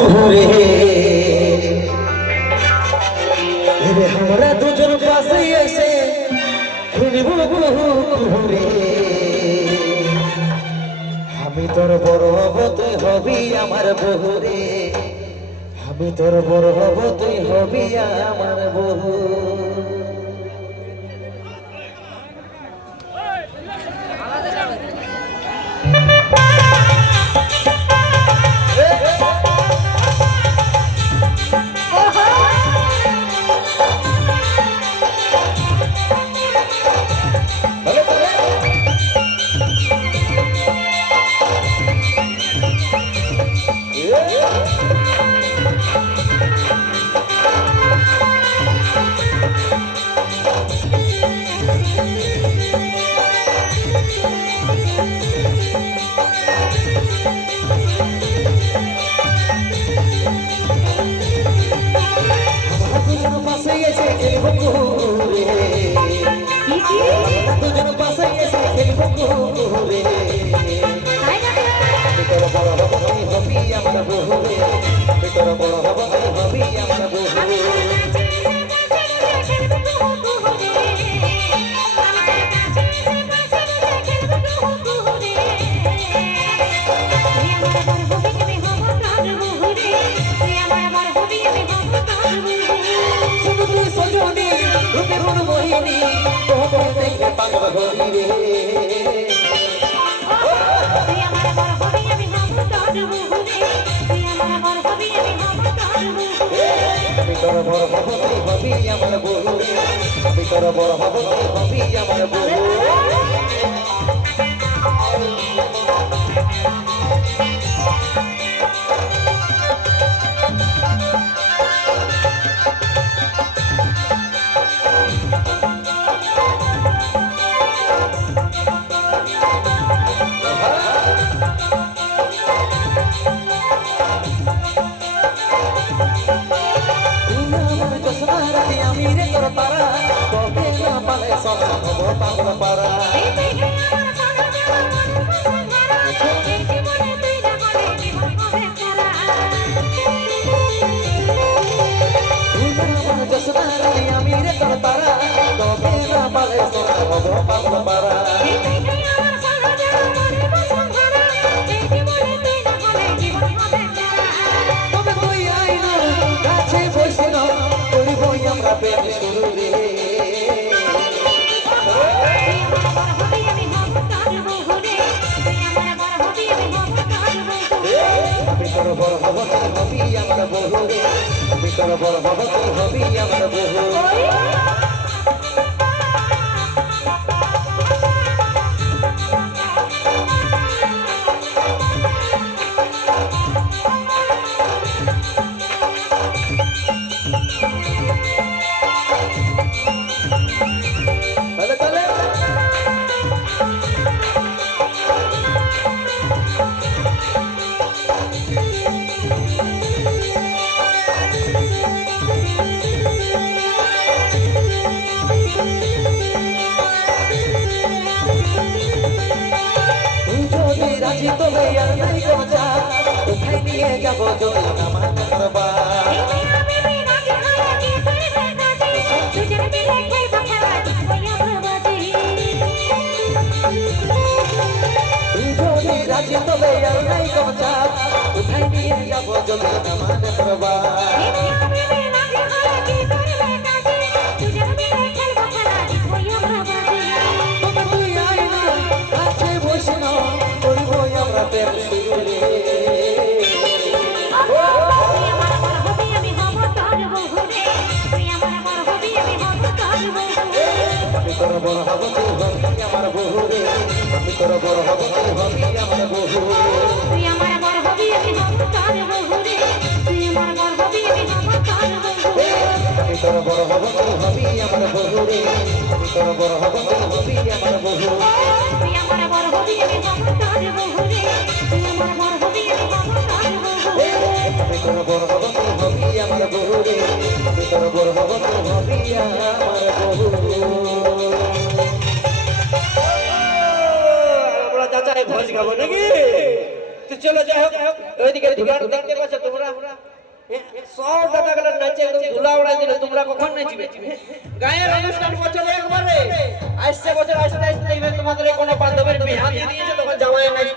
কুহুরে এরে আমরা দুজন পাশে এসে খেলব কুহুরে আমি তোর বড় হব তুই হবি আমার বহুরে আমি তোর বড় হব তুই হবি আমার বহু দুজন পাশে এসে খেলব কুহুরে তোর বড় হব তুই হবি আমার বহুরে তোর বড় হব তুই হবি আমার বহুরে মোহিনী তোকে দেখে পাগল হই রে আমি তোর বড় হব তুই হবি আমার বহু আমি তোর বড় হব তুই হবি আমার বহু আমি রে তোর পারা তোকে না পালে সব হব পাগল পারা আমি রে তোর পারা তোকে না পালে সব হব পাগল পারা তবে তুই আইন কাছে বসে না করিব আমরা প্রেম শুরু রে আমি তোর বড় হব তুই হবি আমার বহু রে আমি তোর বড় হব তুই হবি আমার বহু রাজি তোলে আর নাই গজা উঠাই নিয়ে যাব যদি আমার করবা যদি রাজি তোলে আর নাই গজা উঠাই নিয়ে যাব যদি আমার করবা তুই আইন কাছে বসে না করিব আমরা প্রেম শুরু রে আমি তোর বড় হব তুই হবি আমার বহু রে আমি তোর বড় হব তুই হবি আমার বহু তুই আমার বড় হবি আমি হব তোর বহু রে তুই আমার বড় হবি আমি হব তোর বহু আমি তোর বড় হব তুই হবি আমার বহু রে আমি তোর বড় হব তুই হবি আমার বহু তুই আমার বড় হবি আমি হব তোর বহু রে তুই আমার বড় হবি আমি হব তোর বহু আমি তোর বড় হব তুই হবি আমার বহু রে আমি তোর বড় হব তুই হবি আমার বহু আমরা চাচাই ভোজ খাবো নাকি চলো যাই হোক ওইদিকে ধুলার দেখতে পাচ্ছ তোমরা সব দাদাগুলো নাচে একদম ধুলা উড়াই দিল তোমরা কখন নাচবে গায়ের অনুষ্ঠান বছরে একবারে আসছে বছর আসতে আসতে দেখবেন তোমাদের কোনো বান্ধবের বিয়ে দিয়ে দিয়েছে তখন জামাই নাচ